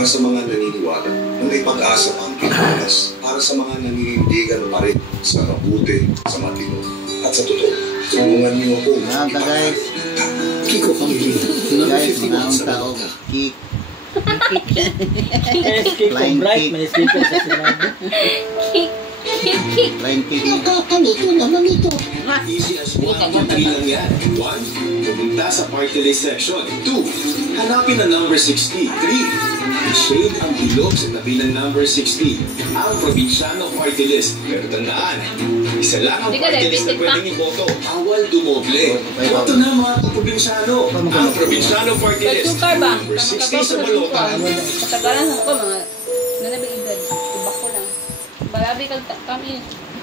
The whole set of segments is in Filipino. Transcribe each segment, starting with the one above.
para sa mga naniniwala na may pag-asa pang Pilipinas, para sa mga naninindigan pa rin sa mabuti, sa matino, at sa totoo. Tulungan niyo po. Tagay. Kiko Pangilinan. Guys, mga tao. Kik. Flying bright, may speaker sa sinabi. Flying cake. Ito naman ito. Easy as 1, 2, 3 lang yan. 1. Pumunta sa party list section. 2. Hanapin ang number 60. 3. I-shade ang bilog sa tabi ng number 60. Ang probinsyano party list. Pero tandaan, isa lang ang party list na pwedeng iboto. Bawal dumoble. Boto na mga probinsyano. Ang probinsyano party list. Number 60 sa balota. Katagalan ako mga nanabing edad. Tubak ko lang. Balabi kami.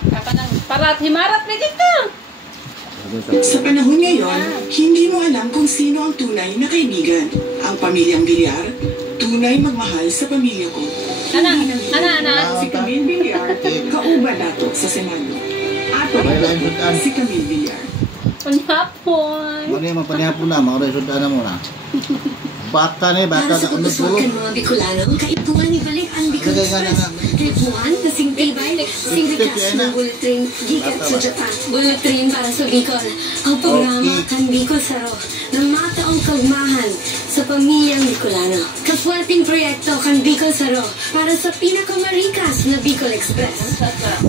Kakanang parat himarat na kita. Sa panahon ngayon, hindi mo alam kung sino ang tunay na kaibigan. Ang pamilyang Bilyar, tunay magmahal sa pamilya ko. Ana. Si Camille Bilyar, kauban nato sa Senado. At si Camille Bilyar. Panhapon. Ano yung panihapon na? Mga resulta na muna. Bata ni, bata Para sa na pagkasukan mga Bicolano, kaipuan ni balik ang Bicol Express. Kaipuan, kasing tibay, kasing bigas ng bullet train gikat sa Japan. Bullet train para sa Bicol. Ang programa kan Bicol Saro na mataong kagmahan sa pamilyang Bicolano. Kafuerting proyekto kan Bicol Saro para sa pinakamarikas na Bicol Express.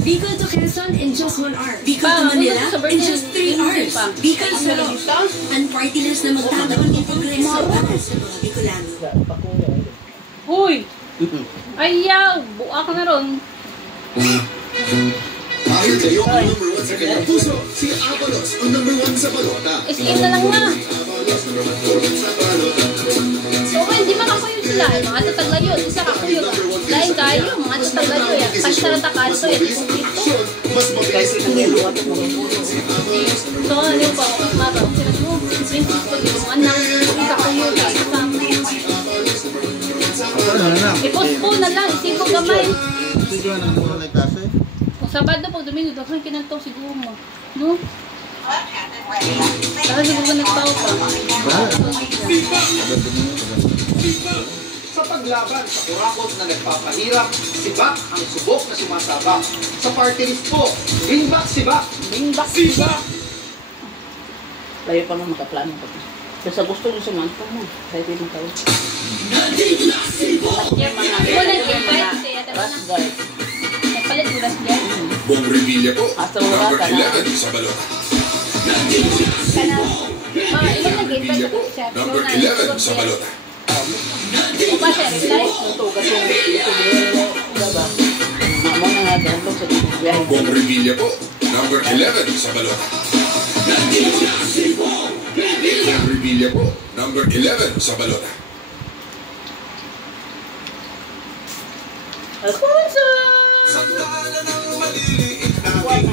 Bicol to Quezon in just 1 hour. Bicol to Manila in just 3 hours. Bicol Saro, ang party list na magtataon ng progreso para sa mga Bicolano. Uy! Ayaw! Buka ka na ron. Ayon kayo ang number 1 sa kanyang puso, si Avalos, ang number 1 sa balota. Iskin na lang na. Avalos, number 1 sa balota. So, hindi makakuyo sila. Mga tataglayo. Isa kakuyo. Lain kayo. Mga tataglayo. Pasarata ka ito. Mas mabilis ang pulo. So, ano yung pa? Mara. Princess ko yung anak. Isa kayo. I-postpone na lang. Isip ko gamay. Sige na muna na itase. Kung Sabado po, Domingo, dahan kinantaw siguro mo. No? Dahan siguro nagtao pa. Sa paglaban sa kurakot na nagpapahirap, si Bak ang subok na sumasabak. Sa party list po, Wingbak si Bak. Wingbak si Bak. Layo pa nung makaplano pa. Kasi gusto nyo sumanto mo. Kaya din mo tayo. Wala yung fight siya. Last guard. Nagpalit mo last guard. Bong Revilla po, number 11 sa balota. Ilan na game pa sa siya? Number 11 sa balota. O ba siya? Reply? Ito kasi ito mo. Diba? Mamo na nga dahil sa biyahe. Bong Revilla po, number 11 sa balota. Bong Revilla po, number 11 sa balota. Alfonso! Sa ngalan ng maliliit aking